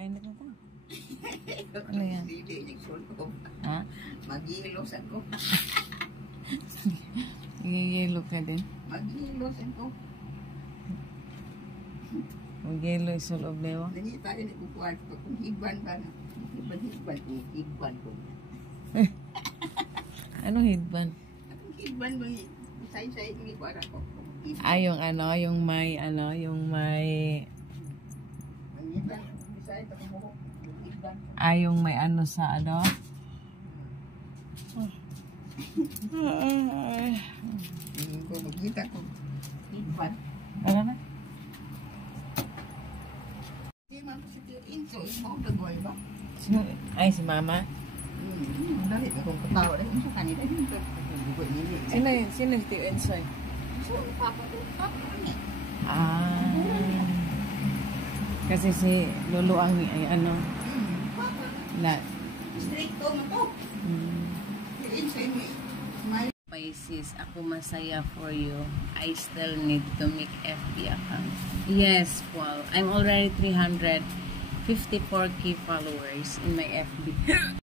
Painit na to. Ano yan? Ha? Mag-ilos ako. Mag-yelo ka din. Mag-ilos ako. Mag-yelo sa loob na yun. Hindi tayo nagkukuhan ko. Kung higban ba na. Higban ko. Ano hidban? Kung higban mo, say-say, hindi ko ara ko. Yung ano, yung may, yung may ano sa ano? Kung magkita ko, higban. Ano na? Hindi man kasi inso, mo dagoy ba? Ay, si mama? Dali, kung katawa rin, inso kanila, inso. Sino yun? Sino yung Tio Ensoy? So, papa niya. Kasi si Lolo ang ay ano? Papa. Na. Stricto mo to. Inso mo. Pisces, ako masaya for you. I still need to make FB account. Yes, Paul. I'm already 354k followers in my FB.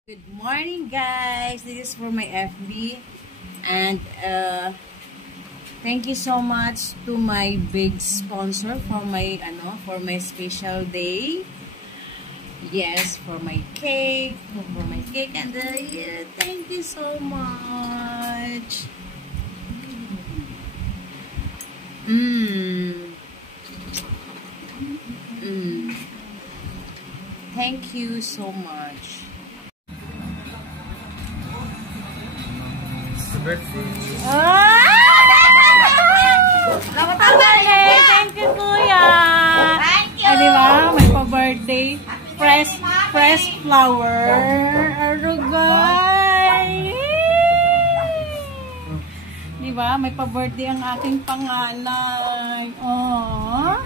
Good morning, guys. This is for my FB. And thank you so much to my big sponsor for my special day. Yes, for my cake, and yeah, thank you so much. Thank you so much. Thank you, Kuya. Thank you. Di ba? May pa-birthday. Fresh flower. Arugay. Di ba? May pa-birthday ang aking panganay. Oh.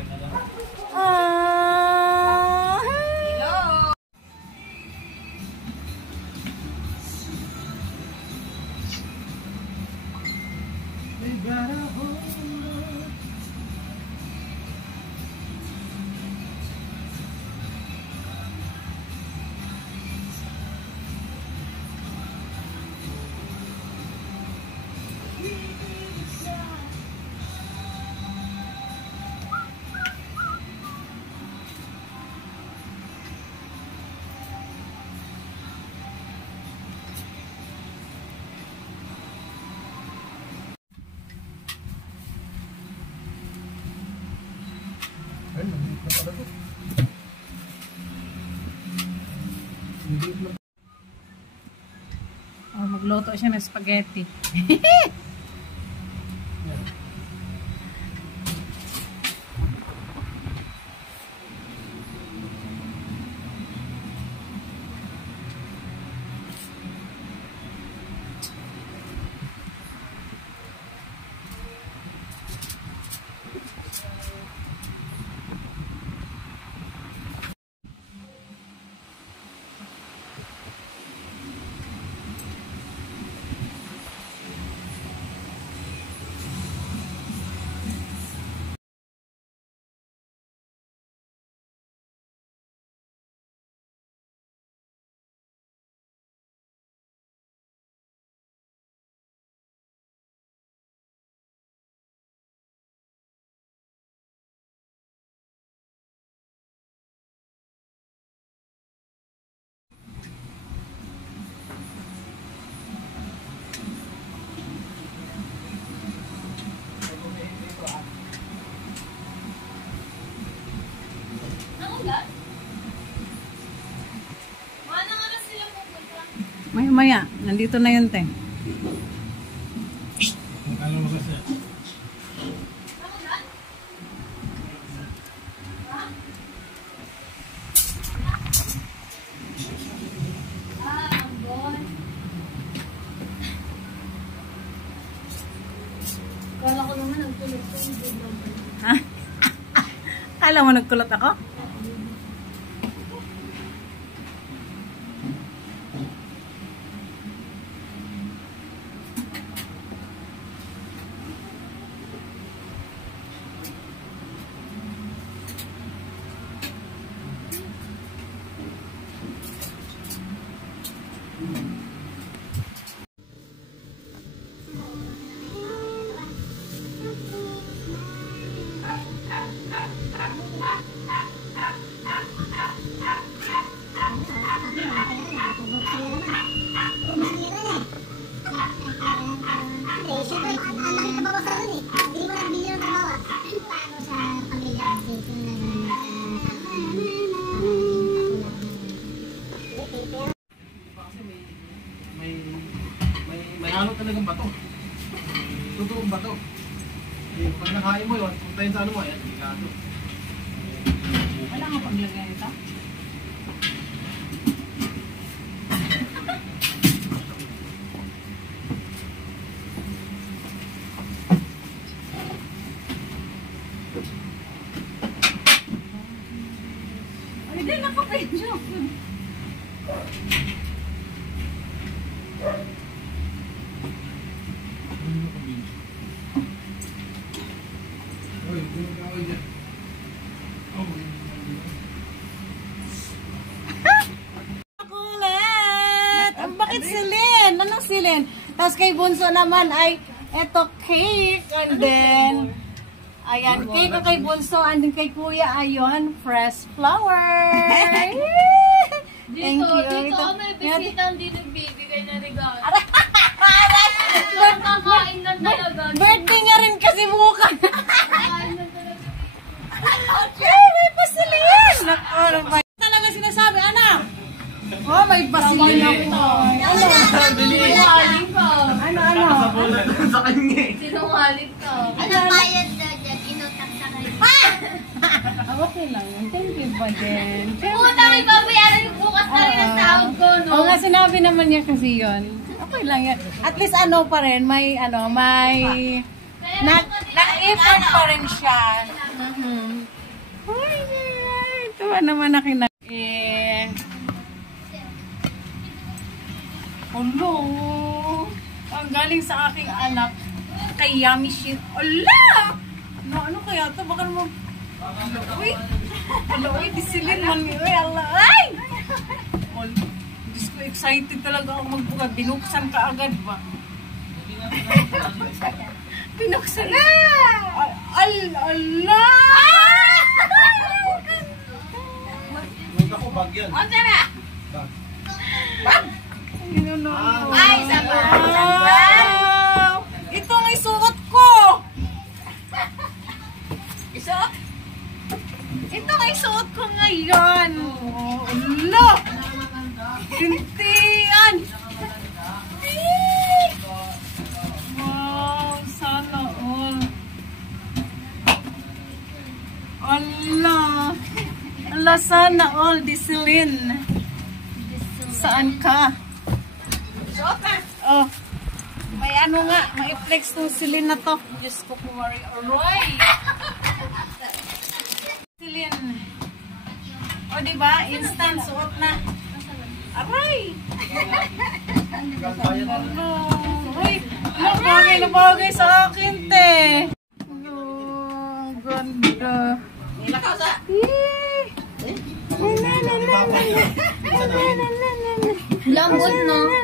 Magluto siya ng spaghetti. Maya, nandito na yun, te. Alam mo kasi. Kala ko naman nagkulot ko yung biglang. Ha? Kala mo nagkulot ako? talagang bato. Totoong bato. Eh, pag nakain mo yun, puntayin sa ano mo, ayan, ligado. Wala nga paglagay nito. Ay, di nakapedyo. Uy, gumagawin dyan. Kulit! Ang bakit silin? Anong silin? Tapos kay Bunso naman ay eto cake. And then, ayan, cake kay Bunso. And then kay Kuya, ayun, fresh flower. Thank you. Dito Ito, may bisita hindi nagbibigay na regalo. Aray! Kakain lang talaga. Birthday nga rin kasi bukas. Kakain lang talaga. Ay, may pasilin! Naku, talaga sinasabi, anak. Oh, may pasilin ako. Sinungaling ka. Ano? Nabulat sa kanya eh. Sinungaling ka. Anong bayad na dyan? Inutang sa kayo. Okay lang yun. Thank you pa din. Puta, may babayaran yung bukas na rin ang sahod ko, no? Oo nga, sinabi naman niya kasi yun. Okay lang yan. At least ano pa rin, may nag-effort pa rin siya. Ay, tuwa naman na kinag... Hello! Ang galing sa aking anak kay Yummy Shit. Ala! Ano kaya ito? Baka naman... Uy! Uy, disilin man niyo. Ala! Ay! Diyos ko, excited talaga ako magbuka. Binuksan ka agad ba? Binuksan na! Ala! Huwag ako, bag yan. O, tara! Bag. Ay, sabaw! Wow! Ito ang isuot ko! Isuot? Ito ang isuot ko ngayon! Oh, ala! Kintian! Wow! Sana all! Ala! Ala, sana all, Disilin! Saan ka? Isuot na! Oh, may ano nga, may flex tong silin na to. Diyos ko po, Marie. Aroy! Silin. O, diba? Instant, suot na. Aray! Ano? Uy, ano bagay sa akin, te. Ano, ganda. Nilakaw sa... Lambot, no?